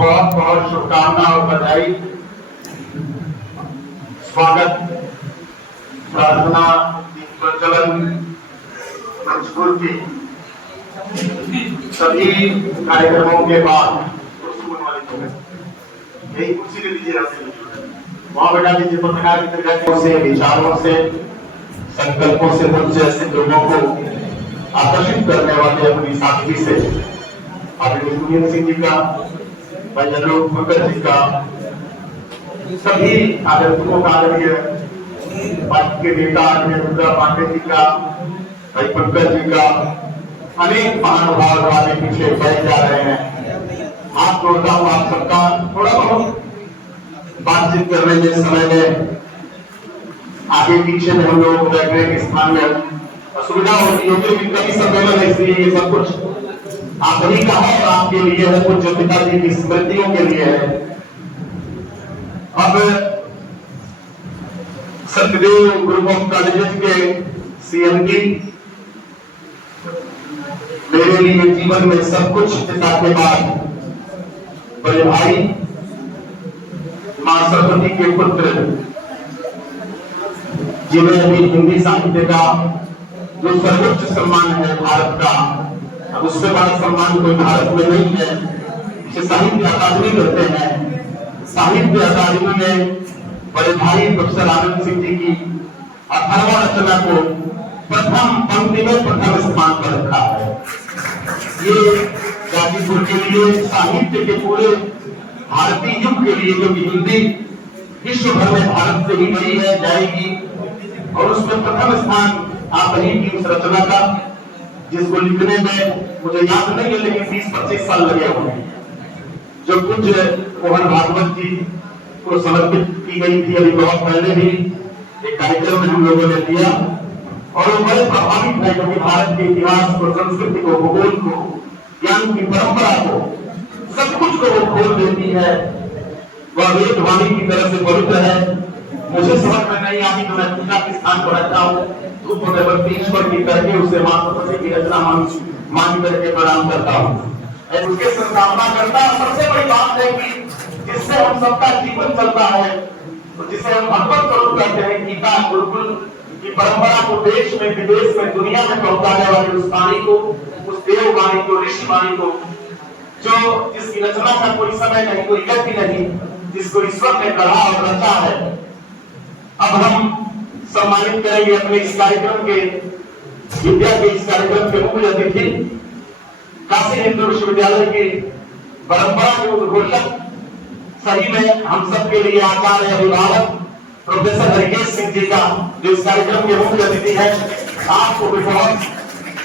बहुत बहुत शुभकामनाएं और बधाई। स्वागत प्रार्थना प्रचलन संस्कृति सभी कार्यक्रमों के बाद यही कुर्सी ले लीजिए, वहां बैठा लीजिए। पत्रकार की तरीकों से, विचारों से, संकल्पों से मुझ जैसे लोगों को आकर्षित करने वाले अपनी साथी से आदरणीय सुनील सिंह जी का, भाई अनूप फकर जी का, सभी आदरणीयों का, आदरणीय पार्टी के नेता आदरणीय रुद्रा पांडे जी का, भाई पंकज जी का, अनेक महानुभाव वाले पीछे बैठ जा रहे हैं। हाथ जोड़ता हूँ आप सबका। थोड़ा बहुत बातचीत करने के समय में आगे पीछे में हम लोग बैठने के स्थान में असुविधा होती है, लेकिन कभी सम्मेलन है, इसलिए ये सब कुछ आप ही का है, आपके लिए है, कुछ पिताजी की स्मृतियों के लिए है। अब सत्यदेव ग्रुप ऑफ कॉलेजेस के सीएमडी मेरे लिए जीवन में सब कुछ पिता के बाद बड़े भाई, मां सरस्वती के पुत्र, जिन्हें अभी हिंदी साहित्य का जो सर्वोच्च सम्मान है भारत का, अब उससे बड़ा सम्मान कोई भारत में नहीं है, इसे साहित्य अकादमी कहते हैं। साहित्य अकादमी में बड़े भाई प्रोफेसर आनंद सिंह जी की 18वां रचना को प्रथम पंक्ति में प्रथम स्थान पर रखा है। ये गाजीपुर के लिए, साहित्य के पूरे भारतीय युग के लिए, जो कि हिंदी विश्व भर में भारत से ही बड़ी है, जाएगी, और उसमें प्रथम स्थान आप ही की उस रचना का, जिसको लिखने में मुझे याद नहीं है लेकिन 20-25 साल लगे हुए हैं, जो कुछ मोहन भागवत जी को समर्पित की गई थी। अभी बहुत पहले भी एक कार्यक्रम में हम लोगों ने दिया और वो बड़े प्रभावित है, क्योंकि भारत के इतिहास को, संस्कृति को, भूगोल को, ज्ञान की परंपरा को, सब कुछ को वो खोल देती है। वह वेद वाणी की तरह से पवित्र है। मुझे समझ में नहीं आती तो मैं पूजा के स्थान पर रखता हूँ, धूप अगरबत्ती ईश्वर की करके उसे मां सरस्वती की रचना मान करके प्रणाम करता हूँ, उसके संस्थापना करता हूँ। सबसे बड़ी बात है कि जिससे हम सबका जीवन चलता है, तो जिसे हम भगवत स्वरूप कहते हैं, गीता गुरुकुल की परंपरा को देश में, विदेश में, दुनिया में पहुंचाने वाले उस वाणी को, उस देव वाणी को, ऋषि वाणी को, जो जिसकी रचना का कोई समय नहीं, कोई व्यक्ति नहीं, जिसको ईश्वर ने गढ़ा और रचा है। अब हम सम्मानित करेंगे अपने इस कार्यक्रम के, विद्या के इस कार्यक्रम के मुख्य अतिथि, काशी हिंदू विश्वविद्यालय की परंपरा के उद्घोषक, सही में हम सब के लिए आचार्य अभिभावक प्रोफेसर हरिकेश सिंह जी का, जो इस कार्यक्रम के मुख्य अतिथि है, आपको बहुत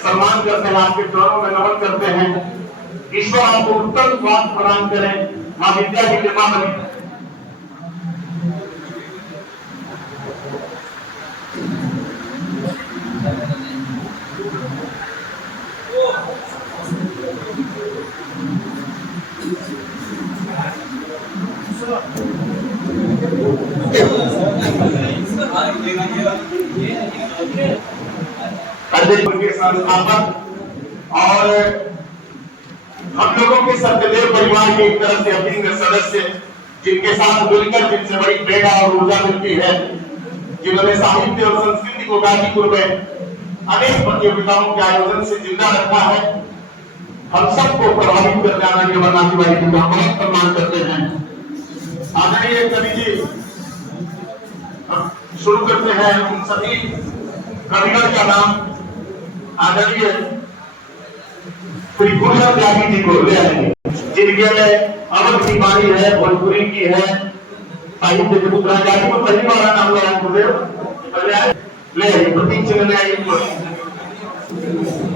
सम्मान करते हैं, आपके चरणों में नमन करते हैं। ईश्वर आपको उत्तम स्वास्थ्य प्रदान करें, मां विद्या की कृपा बनी। के संस्थापक और हम लोगों के सत्यदेव परिवार के एक तरह से अभिन्न सदस्य, जिनके साथ मिलकर जिनसे बड़ी प्रेरणा और ऊर्जा मिलती है, जिन्होंने साहित्य और संस्कृति को गाजीपुर में अनेक प्रतियोगिताओं के आयोजन से जिंदा रखा है, हम सबको प्रभावित कर जाना के बनाती वाली का बहुत सम्मान करते हैं। आदरणीय कवि जी, शुरू करते हैं उन सभी कवियों का नाम। आदरणीय श्री भूषण त्यागी जी को ले आएंगे, जिनके में अवध की वाणी है, भोजपुरी की है, साहित्य के पुत्र त्यागी को पहली बार नाम लिया गुरुदेव, ले आइए प्रतीक चिन्ह ले आइए।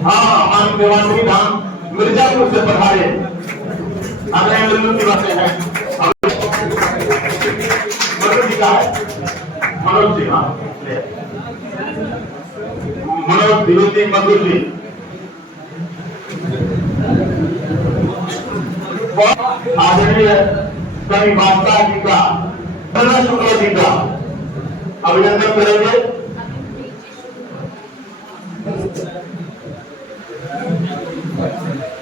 हाँ, हमारे देवाश्री धाम मिर्जापुर से पधारे आदरणीय लल्लू की बातें हैं। मनोज जी का है, मनोज जी, हाँ मनोज द्विवेदी मधुर जी, आदरणीय कवि वात्सल्य जी का, शुक्ला जी का अभिनंदन करेंगे।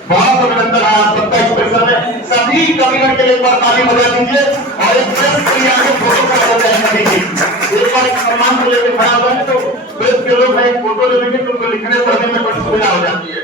बहुत अभिनंदन है आप सबका इस परिसर में। सभी कवि अधिकारीगण के लिए एक बार ताली बजा दीजिए और एक प्रेस के लिए आगे फोटो का तैयार करिए। एक बार सम्मान को लेकर खड़ा हुआ है तो प्रेस के लोग एक फोटो ले लेंगे तो उनको लिखने पढ़ने में बड़ी सुविधा हो जाती है।